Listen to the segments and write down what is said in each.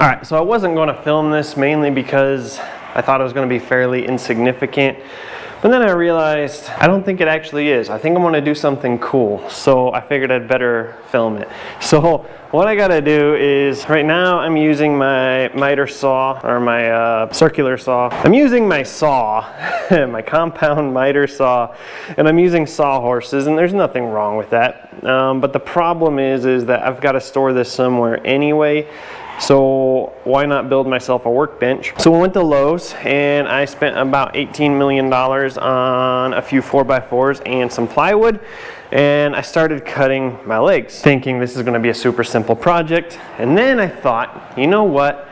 Alright, so I wasn't going to film this mainly because I thought it was going to be fairly insignificant. But then I realized I don't think it actually is. I think I'm going to do something cool. So I figured I'd better film it. So what I got to do is, right now I'm using my miter saw, or my circular saw. I'm using my saw, my compound miter saw, and I'm using sawhorses, and there's nothing wrong with that. But the problem is that I've got to store this somewhere anyway. So why not build myself a workbench? So we went to Lowe's and I spent about $18 million on a few 4x4s and some plywood, and I started cutting my legs, thinking this is going to be a super simple project. And then I thought, you know what?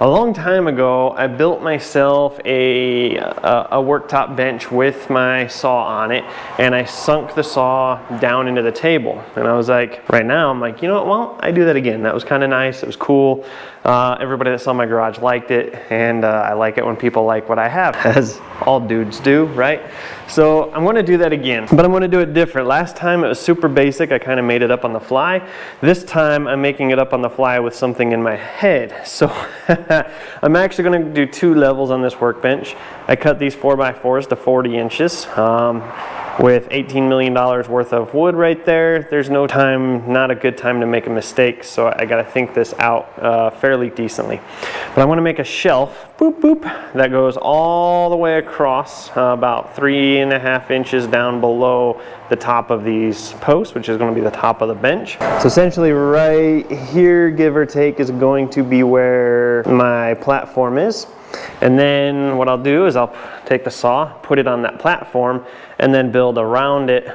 A long time ago, I built myself a worktop bench with my saw on it, and I sunk the saw down into the table. And I was like, right now, I'm like, you know what, well, I do that again. That was kind of nice, it was cool. Everybody that saw my garage liked it, and I like it when people like what I have, as all dudes do, right? So I'm gonna do that again, but I'm gonna do it different. Last time it was super basic, I kind of made it up on the fly. This time I'm making it up on the fly with something in my head. So I'm actually gonna do 2 levels on this workbench. I cut these 4x4s to 40 inches. With $18 million worth of wood right there, there's no time, not a good time to make a mistake, so I gotta think this out fairly decently. But I wanna make a shelf, boop, boop, that goes all the way across, about 3.5 inches down below the top of these posts, which is gonna be the top of the bench. So essentially right here, give or take, is going to be where my platform is. And then what I'll do is I'll take the saw, put it on that platform, and then build around it.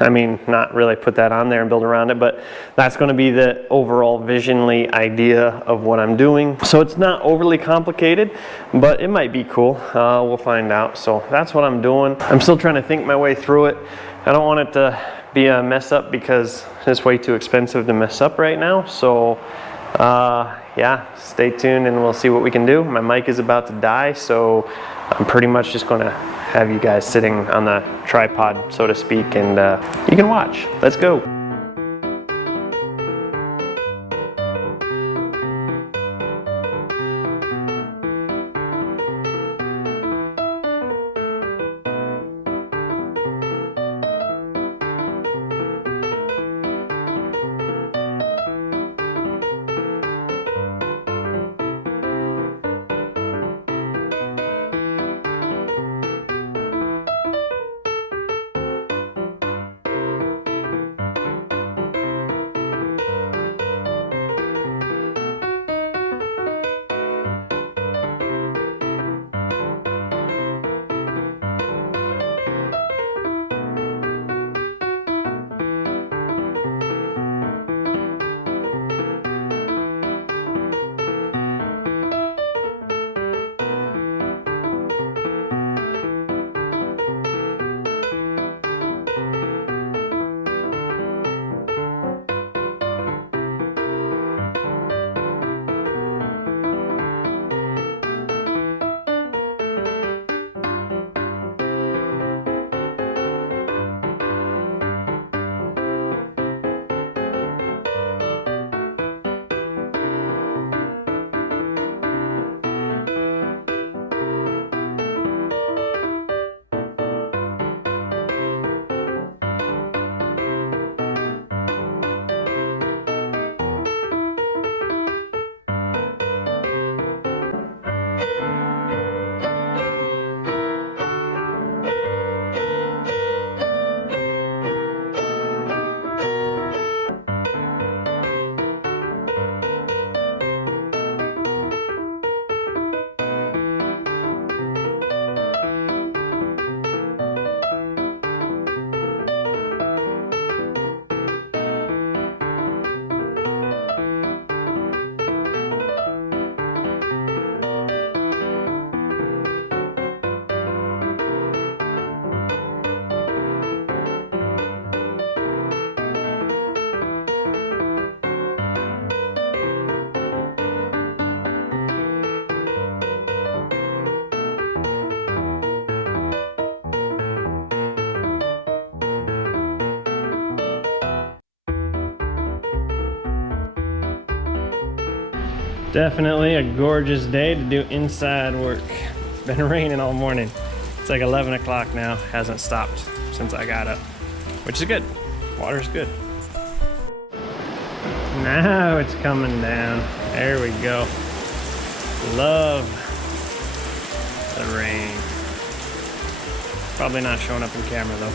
I mean, not really put that on there and build around it, but that's going to be the overall visionly idea of what I'm doing. So it's not overly complicated, but it might be cool. We'll find out. So that's what I'm doing. I'm still trying to think my way through it. I don't want it to be a mess up because it's way too expensive to mess up right now. So yeah, stay tuned and we'll see what we can do. My mic is about to die, so I'm pretty much just going to have you guys sitting on the tripod, so to speak, and you can watch. Let's go. Definitely a gorgeous day to do inside work. It's been raining all morning. It's like 11 o'clock now. Hasn't stopped since I got up, which is good. Water's good. Now it's coming down. There we go. Love the rain. Probably not showing up in camera though.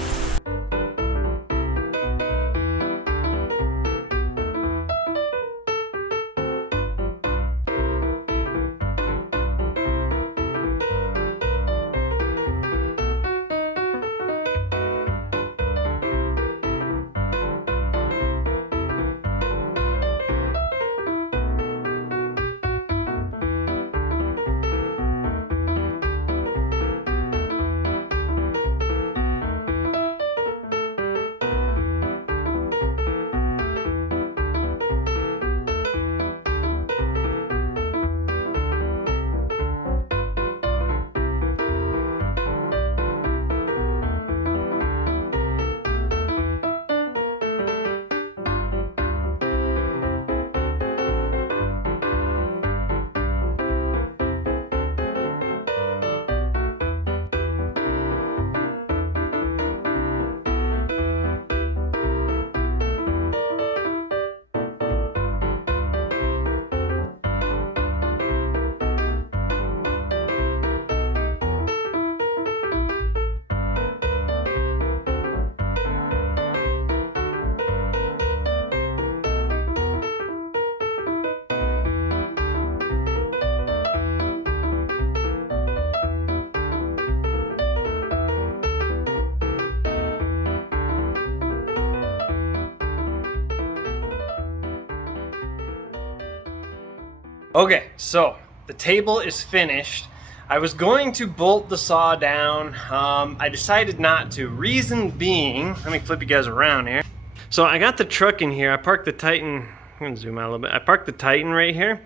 Okay, so the table is finished. I was going to bolt the saw down. I decided not to. Reason being, let me flip you guys around here. So I got the truck in here. I parked the Titan. I'm gonna zoom out a little bit. I parked the Titan right here.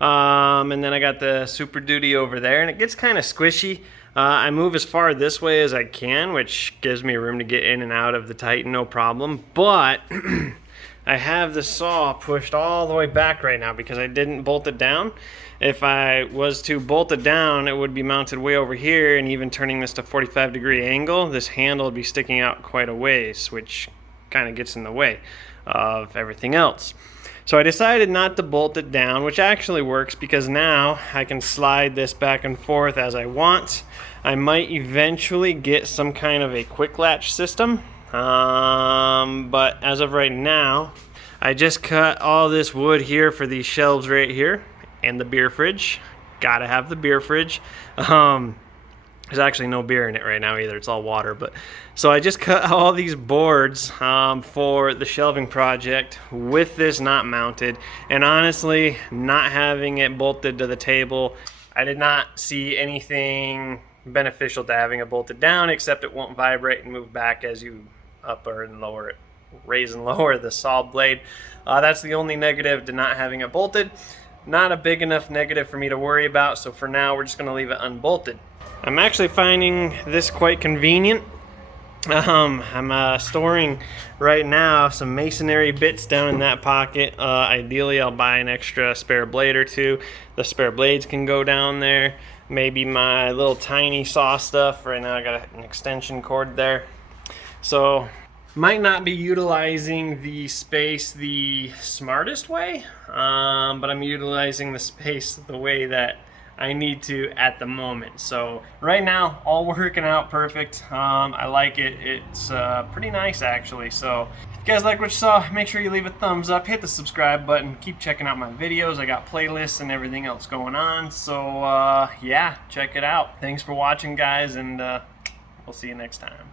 And then I got the Super Duty over there, and it gets kind of squishy. I move as far this way as I can, which gives me room to get in and out of the Titan, no problem. But I have the saw pushed all the way back right now because I didn't bolt it down. If I was to bolt it down, it would be mounted way over here, and even turning this to 45-degree angle, this handle would be sticking out quite a ways, which kind of gets in the way of everything else. So I decided not to bolt it down, which actually works because now I can slide this back and forth as I want. I might eventually get some kind of a quick latch system. But as of right now, I just cut all this wood here for these shelves right here and the beer fridge. Gotta have the beer fridge. There's actually no beer in it right now either. It's all water. But so I just cut all these boards for the shelving project with this not mounted. And honestly, not having it bolted to the table, I did not see anything beneficial to having it bolted down, except it won't vibrate and move back as you up or and lower it, raise and lower the saw blade. That's the only negative to not having it bolted. Not a big enough negative for me to worry about, so for now we're just going to leave it unbolted. I'm actually finding this quite convenient. I'm storing right now some masonry bits down in that pocket. Ideally I'll buy an extra spare blade or two. The spare blades can go down there. Maybe my little tiny saw stuff. Right now I got an extension cord there. So might not be utilizing the space the smartest way, but I'm utilizing the space the way that I need to at the moment. So right now, all working out perfect. I like it. It's pretty nice actually. So if you guys like what you saw, make sure you leave a thumbs up, hit the subscribe button, keep checking out my videos. I got playlists and everything else going on. So yeah, check it out. Thanks for watching guys, and we'll see you next time.